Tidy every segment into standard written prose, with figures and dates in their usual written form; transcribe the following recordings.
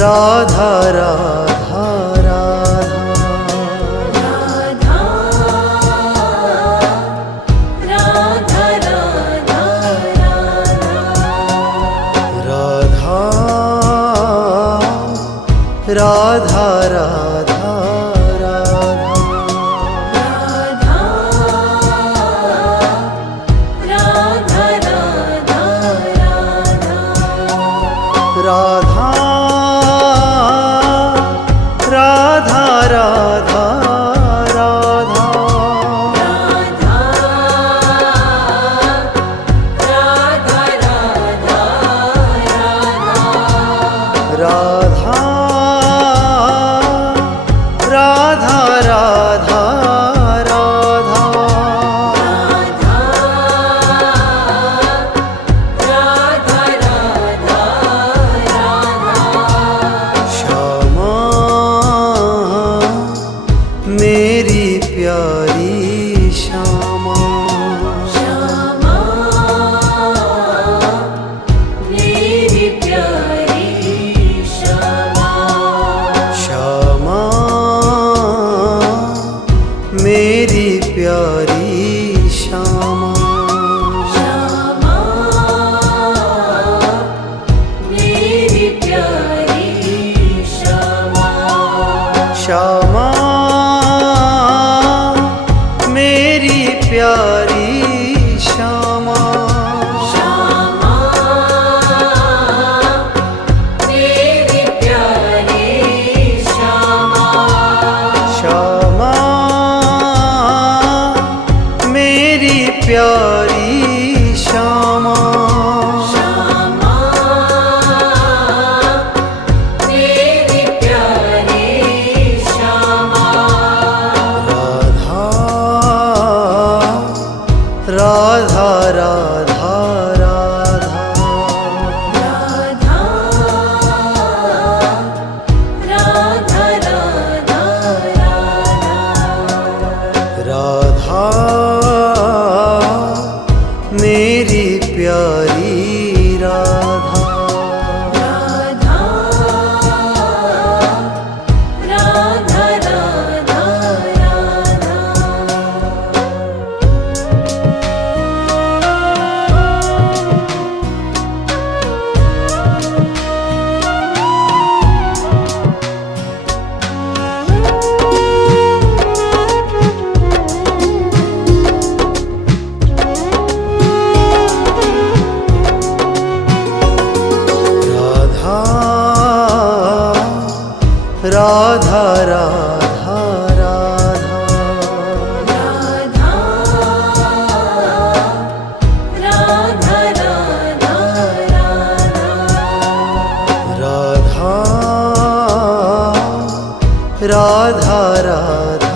राधा राधा राधा राधा राधा राधा राधा राधा राधा राधा राधा राधा राधा राधा राधा श्यामा मेरी प्यारी श्यामा मेरी प्यारी श्यामा श्यामा मेरी प्यारी श्यामा श्यामा मेरी प्यारी श्यामा श्यामा मेरी प्यारी श्यामा श्यामा मेरी प्यारी श्यामा श्यामा मेरी प्यारी श्यामा श्यामा मेरी प्यारी श्यामा राधा राधा राधा राधा राधा राधा मेरी प्यारी राधा राधा राधा राधा राधा राधा राधा राधा राधा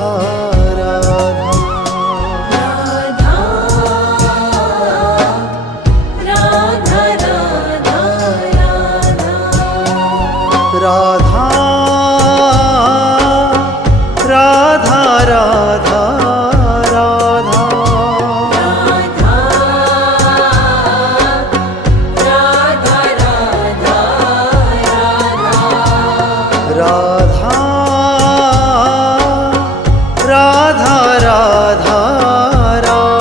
राधा राधा राधा राधा राधा राधा राधा राधा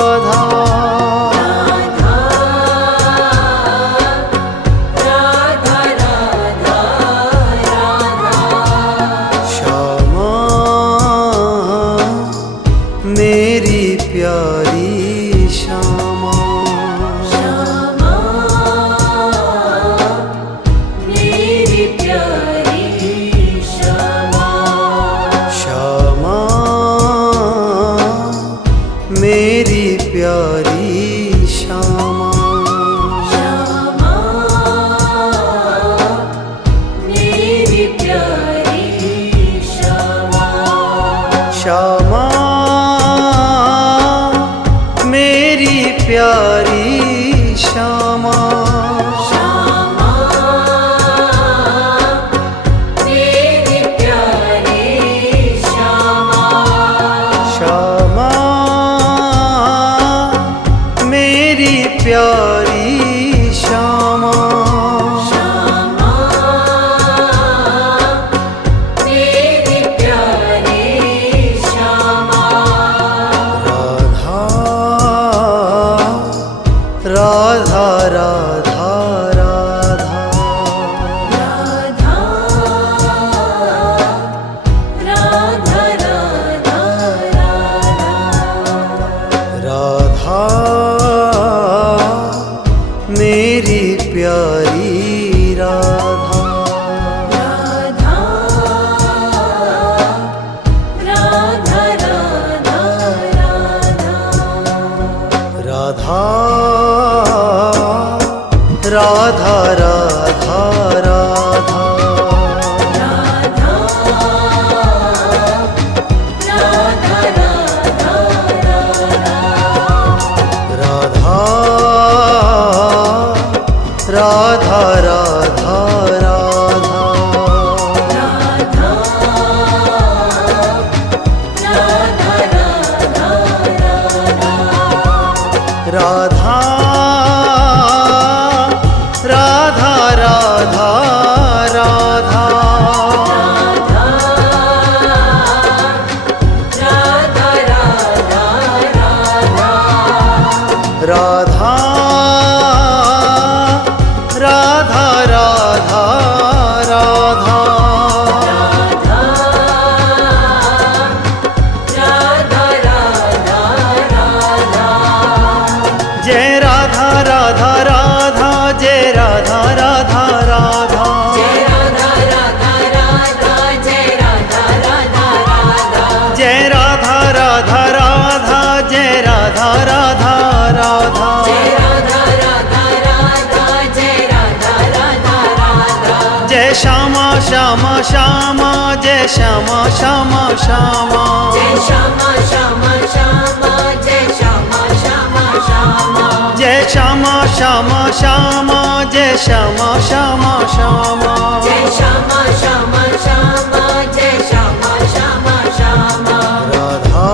राधा राधा राधा राधा राधा राधा राधा राधा राधा राधा राधा जय राधा राधा राधा जय राधा राधा राधा जय राधा राधा राधा जय राधा राधा राधा जय राधा राधा राधा जय राधा राधा राधा जय श्यामा श्यामा श्यामा जय श्यामा श्यामा श्यामा जय श्यामा श्यामा श्यामा जय श्यामा श्यामा श्यामा जय श्यामा श्यामा श्यामा जय श्यामा श्यामा श्यामा जय श्यामा श्यामा श्यामा जय श्यामा श्यामा श्यामा राधा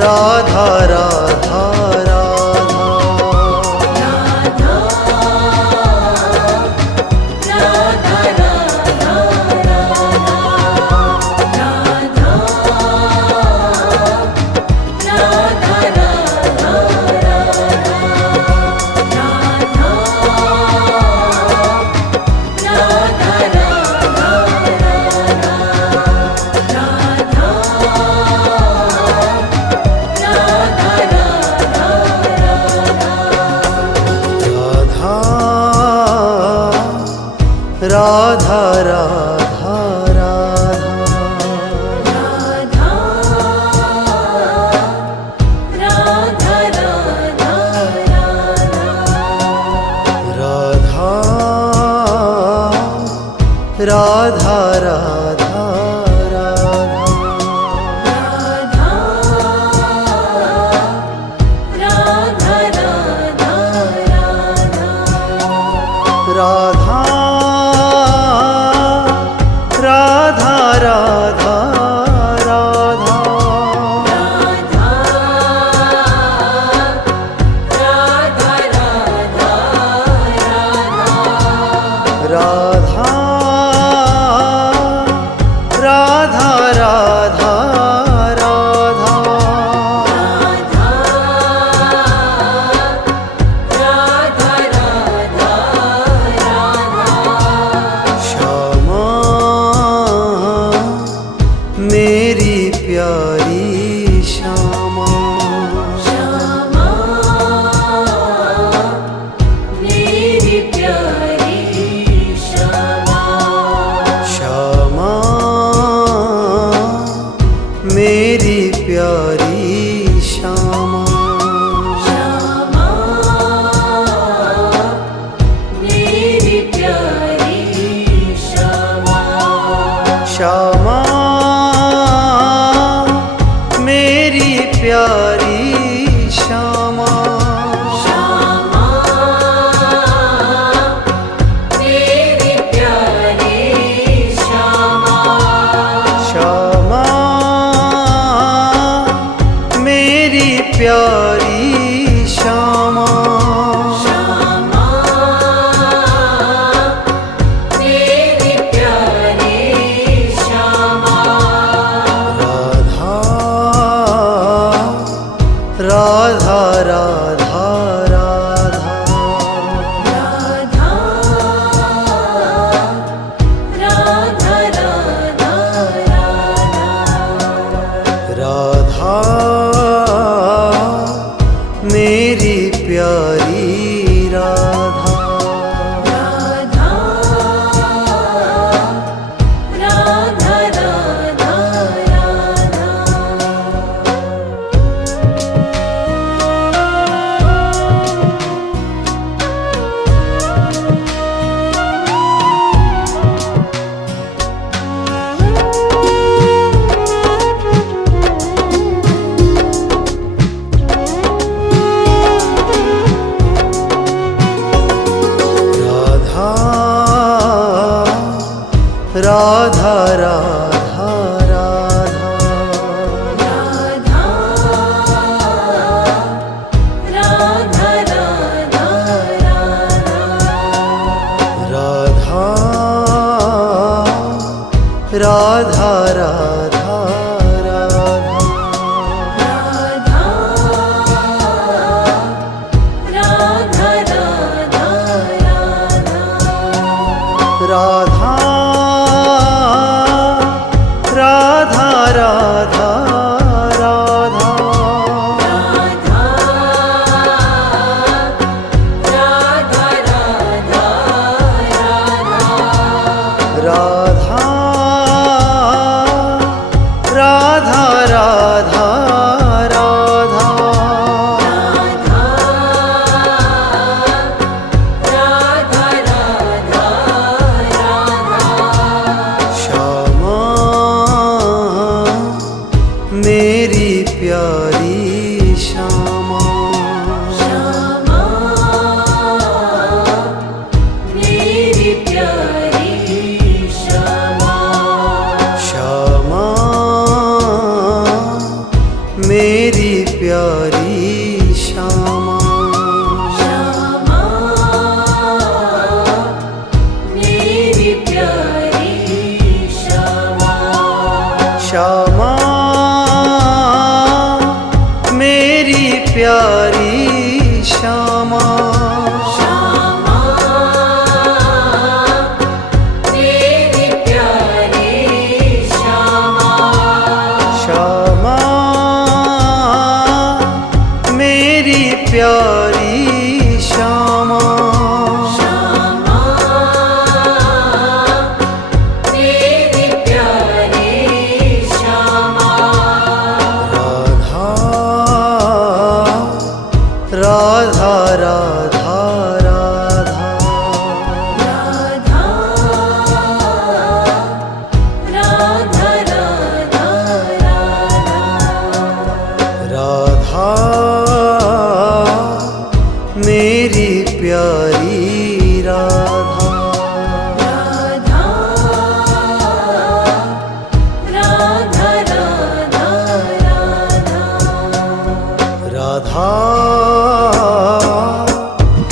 राधा राधा राधा राधा राधा राधा राधा राधा राधा राधा राधा राधा राधा राधा राधा राधा राधा राधा राधा राधा राधा राधा राधा राधा राधा राधा राधा राधा राधा राधा राधा श्यामा मेरी प्यारी श्यामा मेरी प्यारी श्यामा श्यामा मेरी प्यारी श्यामा श्यामा मेरी प्यारी श्यामा श्यामा मेरी प्यारी श्यामा श्यामा मेरी प्यारी श्यामा श्यामा मेरी प्यारी श्यामा श्यामा मेरी प्यारी श्यामा राधा राधा राधा राधा राधा राधा मेरी प्यारी राधा राधा राधा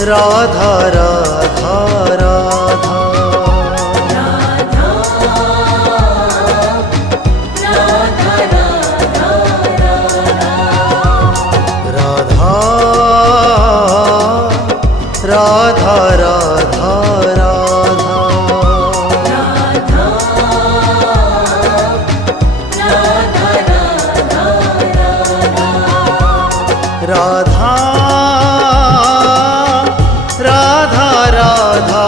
राधा राधा राधा राधा राधा राधा राधा राधा राधा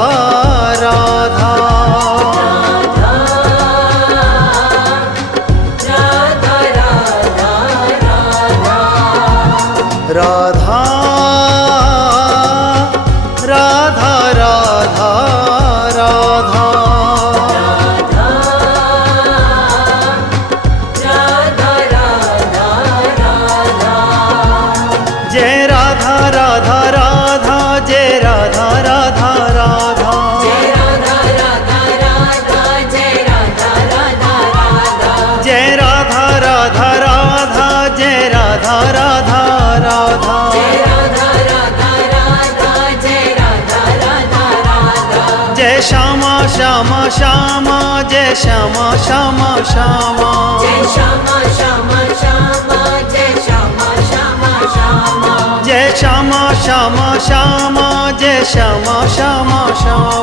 राधा राधा राधा राधा राधा राधा राधा जय राधा राधा राधा जय राधा राधा राधा जय राधा राधा राधा जय राधा राधा राधा जय श्यामा श्यामा श्यामा जय श्यामा श्यामा श्यामा जय श्यामा श्यामा श्यामा जय श्यामा श्यामा श्यामा जय श्यामा श्यामा श्यामा जय श्यामा श्यामा श्यामा